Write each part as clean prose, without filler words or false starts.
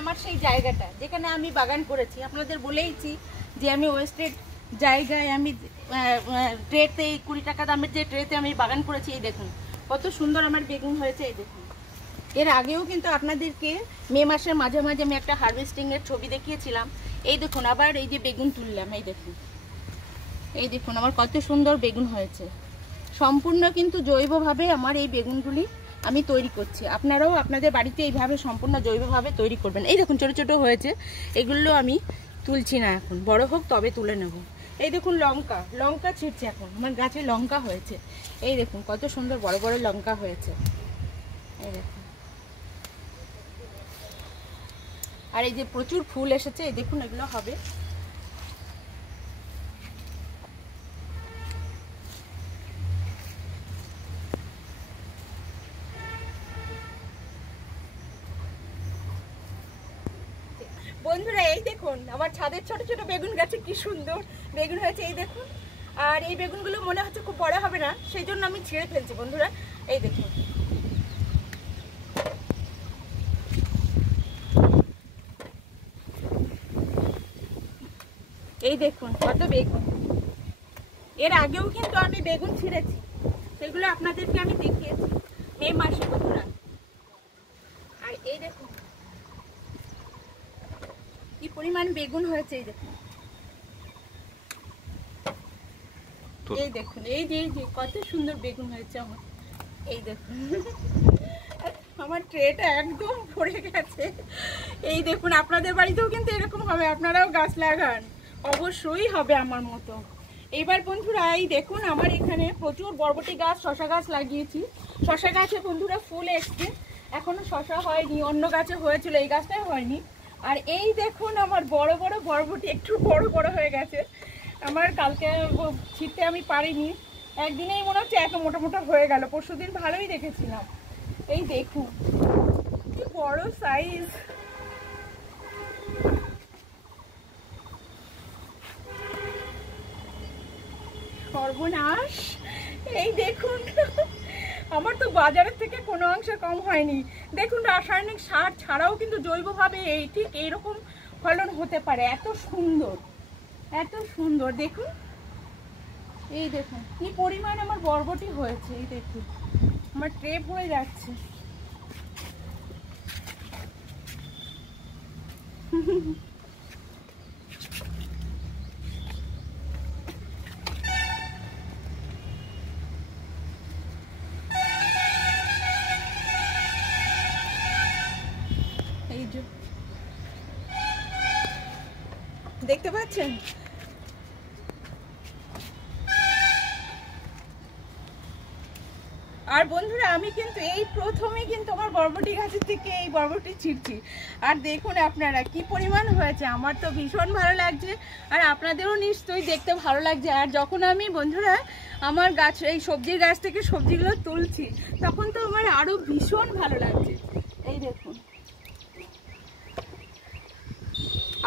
আমার সেই জায়গাটা যেখানে আমি বাগান করেছি। আপনাদের বলেইছি যে আমি ওয়েস্টেড জায়গায় আমি ট্রেতে 20 টাকা দামের যে ট্রেতে আমি বাগান করেছি। এই দেখুন কত সুন্দর আমার বেগুন হয়েছে। এই দেখুন, এর আগেও কিন্তু আপনাদেরকে মে মাসের মাঝে মাঝে আমি একটা হারভেস্টিংয়ের ছবি দেখিয়েছিলাম। এই দেখুন আবার এই যে বেগুন তুললাম, এই দেখুন আমার কত সুন্দর বেগুন হয়েছে। সম্পূর্ণ কিন্তু জৈবভাবে আমার এই বেগুনগুলি আমি তৈরি করছি। আপনারাও আপনাদের বাড়িতে এইভাবে সম্পূর্ণ জৈবভাবে তৈরি করবেন। এই দেখুন ছোটো ছোটো হয়েছে, এগুলো আমি তুলছি না, এখন বড় হোক তবে তুলে নেব। এই দেখুন লঙ্কা ছিঁড়ছে, এখন আমার গাছে লঙ্কা হয়েছে। এই দেখুন কত সুন্দর বড় বড় লঙ্কা হয়েছে। এই দেখুন, আর এই যে প্রচুর ফুল এসেছে, এই দেখুন এগুলো হবে। বন্ধুরা এই দেখুন আমার ছাদের ছোট ছোট বেগুন গাছে কি সুন্দর বেগুন হয়েছে। এই দেখুন, আর এই বেগুনগুলো মনে হচ্ছে খুব বড় হবে না, সেই জন্য আমি ছিঁড়ে ফেলছি বন্ধুরা। এই দেখুন, এই দেখুন কত বেগুন। এর আগেও কিন্তু আমি বেগুন ছিঁড়েছি, সেগুলো আপনাদেরকে আমি দেখিয়েছি মে মাসে বন্ধুরা। আর এই দেখুন কি পরিমাণ বেগুন হয়েছে। এই দেখুন, এই দেখুন এই যে কত সুন্দর বেগুন হয়েছে আমার। এই দেখুন আমার ট্রেটা একদম ভরে গেছে। এই দেখুন আপনাদের বাড়িতেও কিন্তু এরকম হবে, আপনারাও গাছ লাগান, অবশ্যই হবে আমার মতো। এইবার বন্ধুরা এই দেখুন আমার এখানে প্রচুর বরবটি গাছ, শশা গাছ লাগিয়েছি। শশা গাছে বন্ধুরা ফুল এসছে, এখনো শশা হয়নি, অন্য গাছে হয়েছিল, এই গাছটাই হয়নি। আর এই দেখুন আমার বড় বড় বরবটি একটু বড় বড় হয়ে গেছে। আমার কালকে ছিঁড়তে আমি পারিনি, একদিনেই মনে হচ্ছে এত মোটা মোটা হয়ে গেল। পরশুদিন ভালোই দেখেছিলাম। এই দেখুন কি বড় সাইজ। সর্বনাশ, এই দেখুন আমার তো বাজারের থেকে কোনো অংশে কম হয়নি। দেখুন রাসায়নিক সার ছাড়াও কিন্তু জৈবভাবে এই ঠিক এইরকম ফলন হতে পারে। এত সুন্দর, এত সুন্দর দেখুন। এই দেখুন কি পরিমাণ আমার বরবটি হয়েছে। এই দেখুন আমার ট্রে ভরে যাচ্ছে। এই যে দেখতে পাচ্ছেন, আর বন্ধুরা আমি কিন্তু এই প্রথমেই কিন্তু আমার বরবটি গাছের থেকে এই বরবটি ছিঁড়ছি। আর দেখুন আপনারা কি পরিমাণ হয়েছে, আমার তো ভীষণ ভালো লাগছে, আর আপনাদেরও নিশ্চয়ই দেখতে ভালো লাগছে। আর যখন আমি বন্ধুরা আমার গাছ এই সবজির গাছ থেকে সবজিগুলো তুলছি, তখন তো আমার আরো ভীষণ ভালো লাগছে। এই দেখুন,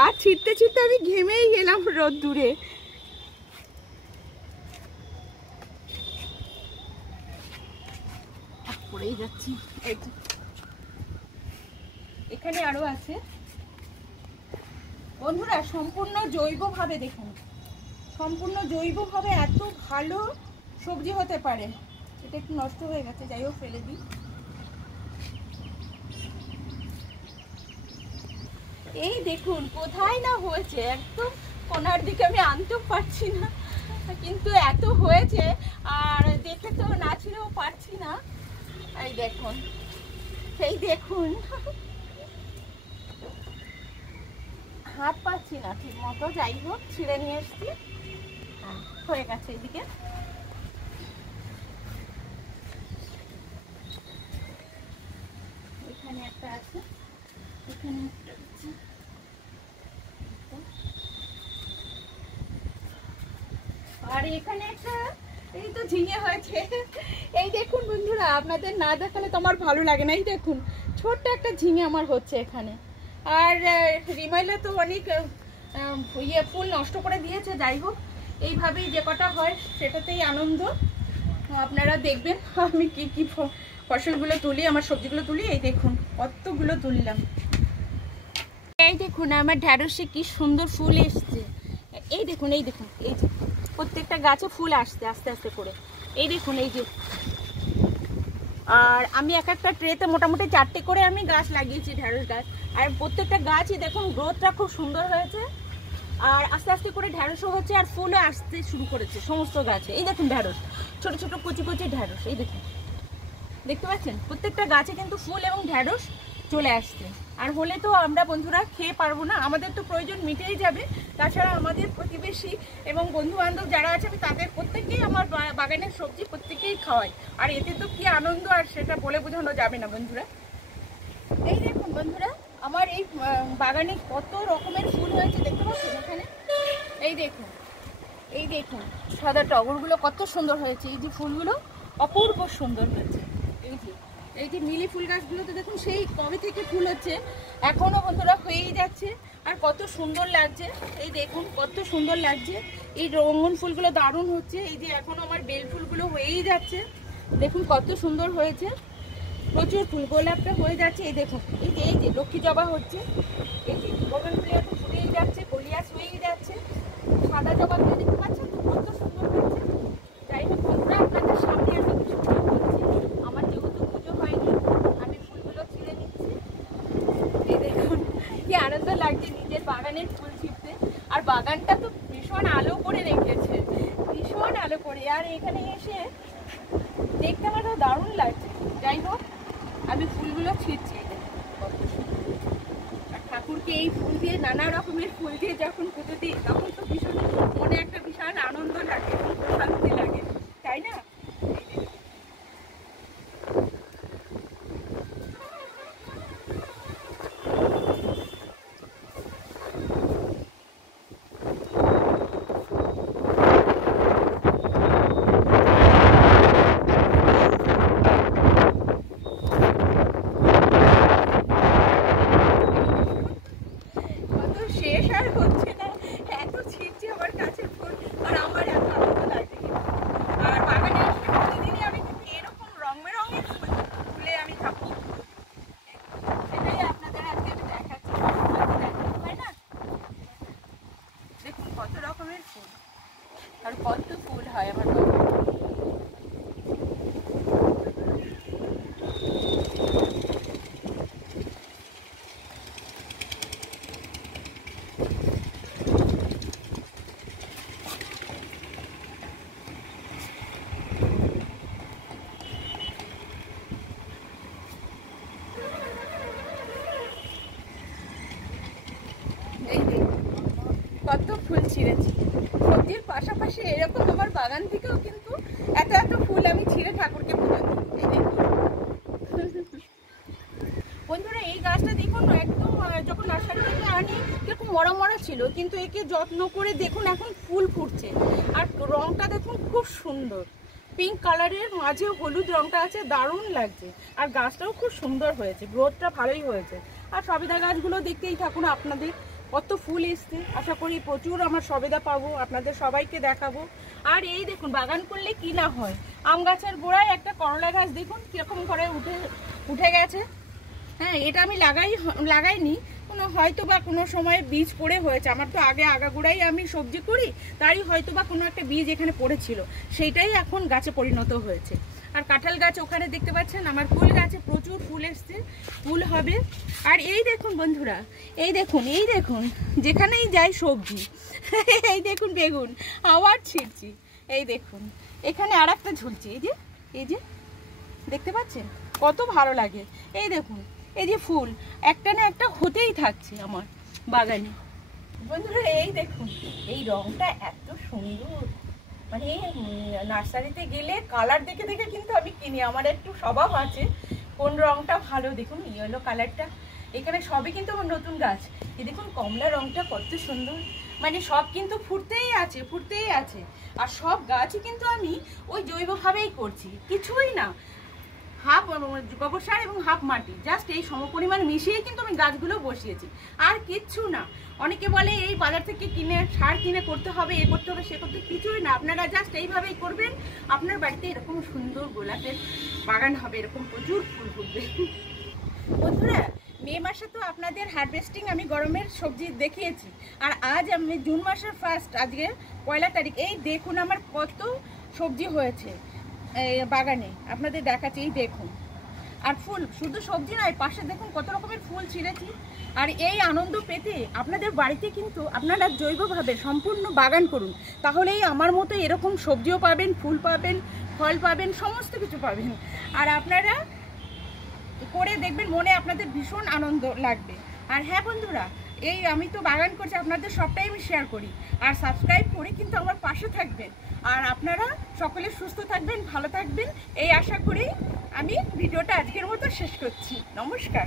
আর ছিঁড়তে ছিঁড়তে আমি ঘেমেই গেলাম রোদ্দুরে। পড়েই যাচ্ছি। এখানে আরো আছে বন্ধুরা, সম্পূর্ণ জৈবভাবে দেখুন, সম্পূর্ণ জৈবভাবে এত ভালো সবজি হতে পারে। এটা একটু নষ্ট হয়ে গেছে, যাই হোক ফেলে দিই। এই দেখুন কোথায় না হয়েছে, একদম কোনার দিকে আমি আনতেও পারছি না, কিন্তু এত হয়েছে আর দেখে তো না ছিঁড়েও পারছি না। এই দেখুন, এই দেখুন হাত পাচ্ছি না ঠিক মতো, যাই হোক ছিঁড়ে নিয়ে এসছি, হয়ে গেছে। এদিকে এখানে একটা আছে, এখানে একটা আছে, আর এখানে একটা এই তো ঝিঙে হয়েছে। এই দেখুন বন্ধুরা, আপনাদের না দেখালে তো আমার ভালো লাগে না। এই দেখুন ছোট্ট একটা ঝিঙে আমার হচ্ছে এখানে। আর রিমাইলা তো অনেক ফুল নষ্ট করে দিয়েছে, যাই হোক এইভাবেই যে কটা হয় সেটাতেই আনন্দ। আপনারা দেখবেন আমি কি কি ফসলগুলো তুলি, আমার সবজিগুলো তুলি। এই দেখুন কতগুলো তুললাম। এই দেখুন আমার ঢ্যাঁড়সে কি সুন্দর ফুল এসছে। এই দেখুন এই দেখুন, এই যে প্রত্যেকটা গাছে ফুল আসছে আস্তে আস্তে করে। এই দেখুন এই যে, আর আমি এক একটা ট্রেতে মোটামুটি 4টে করে আমি গাছ লাগিয়েছি, ঢ্যাঁড়স গাছ। আর প্রত্যেকটা গাছই দেখুন গ্রোথটা খুব সুন্দর হয়েছে, আর আস্তে আস্তে করে ঢ্যাঁড়সও হচ্ছে, আর ফুলও আসতে শুরু করেছে সমস্ত গাছে। এই দেখুন ঢ্যাঁড়স, ছোট ছোট কচি কচি ঢ্যাঁড়স, এই দেখুন দেখতে পাচ্ছেন প্রত্যেকটা গাছে কিন্তু ফুল এবং ঢ্যাঁড়স চলে আসছে। আর হলে তো আমরা বন্ধুরা খেয়ে পারবো না, আমাদের তো প্রয়োজন মিটেই যাবে। তাছাড়া আমাদের প্রতিবেশী এবং বন্ধু বান্ধব যারা আছে আমি তাদের প্রত্যেককেই আমার বাগানের সবজি প্রত্যেকেই খাওয়াই। আর এতে তো কি আনন্দ, আর সেটা বলে বোঝানো যাবে না বন্ধুরা। এই দেখুন বন্ধুরা আমার এই বাগানে কত রকমের ফুল হয়েছে দেখতে পাচ্ছেন এখানে। এই দেখুন, এই দেখুন সাদা টগরগুলো কত সুন্দর হয়েছে, এই যে ফুলগুলো অপূর্ব সুন্দর হয়েছে। এই যে মিলি ফুল গাছগুলোতে দেখুন সেই কবে থেকে ফুল হচ্ছে, এখনো বন্ধুরা হয়েই যাচ্ছে, আর কত সুন্দর লাগছে। এই দেখুন কত সুন্দর লাগছে, এই রঙিন ফুলগুলো দারুণ হচ্ছে। এই যে এখনো আমার বেল ফুলগুলো হয়েই যাচ্ছে, দেখুন কত সুন্দর হয়েছে, প্রচুর ফুল। গোলাপটা হয়ে যাচ্ছে, এই দেখুন এই যে লক্ষ্মী জবা হচ্ছে, এই যে বগনভেলিয়া তো ফুটেই যাচ্ছে, কলিয়াস হয়েই যাচ্ছে, সাদা জবাগুলো দেখতে পাচ্ছেন কত সুন্দর হয়েছে। যাই হোক বন্ধুরা আপনাদের সামনে আমি কিছু ফুল করছি, আমার যেহেতু পুজো হয়নি আমি ফুলগুলো ছিঁড়ে নিচ্ছি। এই দেখুন কি আনন্দ লাগছে নিজের বাগানের ফুল ছিঁড়তে, আর বাগানটা তো ভীষণ আলো করে রেখেছে, ভীষণ আলো করে, আর এখানে এসে দেখতে আমার তো দারুণ লাগছে। যাই হোক আমি ফুলগুলো ছিঁড়ছি, আর ঠাকুরকে এই ফুল দিয়ে নানা রকমের ফুল দিয়ে যখন পুজো দিই তখন তো ভীষণ মনে একটা বিশাল আনন্দ লাগে, শান্তি লাগে, তাই না? শেষ আর হচ্ছে না, এত ছিটছে আমার কাছে ফুল, আর আমার এত আনন্দ লাগে। আর বাগানে আসলে প্রতিদিনই আমি কিন্তু এরকম রং বেরঙের ফুলে আমি থাকবো, সেটাই আপনাদের আজকে আমি দেখাচ্ছি, তাই না? দেখুন কত রকমের ফুল, আর কত ফুল হয় আমার বাগানে। কত ফুল ছিঁড়েছি, সবজির পাশাপাশি এরকম আমার বাগান থেকেও কিন্তু এত এত ফুল আমি ছিঁড়ে ঠাকুরকে পুজো দিই। এই দেখুন বন্ধুরা এই গাছটা দেখুন একদম যখন নার্সারি থেকে আনি কিরকম মরা মরা ছিল, কিন্তু একে যত্ন করে দেখুন এখন ফুল ফুটছে, আর রংটা দেখুন খুব সুন্দর, পিঙ্ক কালারের মাঝে হলুদ রংটা আছে, দারুণ লাগছে। আর গাছটাও খুব সুন্দর হয়েছে, গ্রোথটা ভালোই হয়েছে। আর সবেদা গাছগুলো দেখতেই থাকুন আপনাদের কত ফুল এসছে, আশা করি প্রচুর আমার সবেদা পাবো, আপনাদের সবাইকে দেখাবো। আর এই দেখুন বাগান করলে কি না হয়, আম গাছের গোড়ায় একটা করলা গাছ দেখুন কিরকম করে উঠে গেছে। হ্যাঁ এটা আমি লাগাইনি, কোনো হয়তো বা কোনো সময় বীজ পড়ে হয়েছে, আমার তো আগে আগাগোড়াই আমি সবজি করি, তারই হয়তো বা কোনো একটা বীজ এখানে পড়েছিল, সেইটাই এখন গাছে পরিণত হয়েছে। আর কাঁঠাল গাছ ওখানে দেখতে পাচ্ছেন, আমার ফুল গাছে প্রচুর ফুল এসছে, ফুল হবে। আর এই দেখুন বন্ধুরা, এই দেখুন যেখানেই যাই সবজি এই দেখুন বেগুন আবার ছিঁড়ছি, এই দেখুন এখানে আর একটা ঝুলছি, এই যে দেখতে পাচ্ছেন কত ভালো লাগে। এই দেখুন এই যে ফুল একটা না একটা হতেই থাকছে আমার বাগানে বন্ধুরা। এই দেখুন এই রংটা এত সুন্দর, মানে নার্সারিতে গেলে কালার দেখে দেখে কিন্তু আমি কিনি, আমার একটু স্বভাব আছে কোন রংটা ভালো। দেখুন ইয়েলো কালারটা, এখানে সবই কিন্তু আমার নতুন গাছ। এই দেখুন কমলা রংটা কত সুন্দর, মানে সব কিন্তু ফুটতেই আছে। আর সব গাছই কিন্তু আমি ওই জৈবভাবেই করছি, কিছুই না, হাফ গোবর সার এবং হাফ মাটি, জাস্ট এই সমপরিমাণ মিশিয়ে কিন্তু আমি গাছগুলো বসিয়েছি, আর কিচ্ছু না। অনেকে বলে এই বাজার থেকে সার কিনে করতে হবে, এ করতে হবে, সে করতে, কিছুই না। আপনারা জাস্ট এইভাবেই করবেন, আপনার বাড়িতে এরকম সুন্দর গোলাপের বাগান হবে, এরকম প্রচুর ফুল ফুটবে। বন্ধুরা মে মাসে তো আপনাদের হারভেস্টিং আমি গরমের সবজি দেখিয়েছি, আর আজ আমি জুন মাসের ফার্স্ট, আজকে 1 তারিখ। এই দেখুন আমার কত সবজি হয়েছে এই বাগানে, আপনাদের দেখাচ্ছি, এই দেখুন। আর ফুল, শুধু সবজি নয়, পাশে দেখুন কত রকমের ফুল ছিঁড়েছি। আর এই আনন্দ পেতে আপনাদের বাড়িতে কিন্তু আপনারা জৈবভাবে সম্পূর্ণ বাগান করুন, তাহলেই আমার মতো এরকম সবজিও পাবেন, ফুল পাবেন, ফল পাবেন, সমস্ত কিছু পাবেন। আর আপনারা করে দেখবেন, মনে আপনাদের ভীষণ আনন্দ লাগবে। আর হ্যাঁ বন্ধুরা, এই আমি তো বাগান করছি, আপনাদের সবটাই আমি শেয়ার করি। আর সাবস্ক্রাইব করে কিন্তু আমার পাশে থাকবেন। আর আপনারা সকলে সুস্থ থাকবেন, ভালো থাকবেন, এই আশা করেই আমি ভিডিওটা আজকের মতো শেষ করছি। নমস্কার।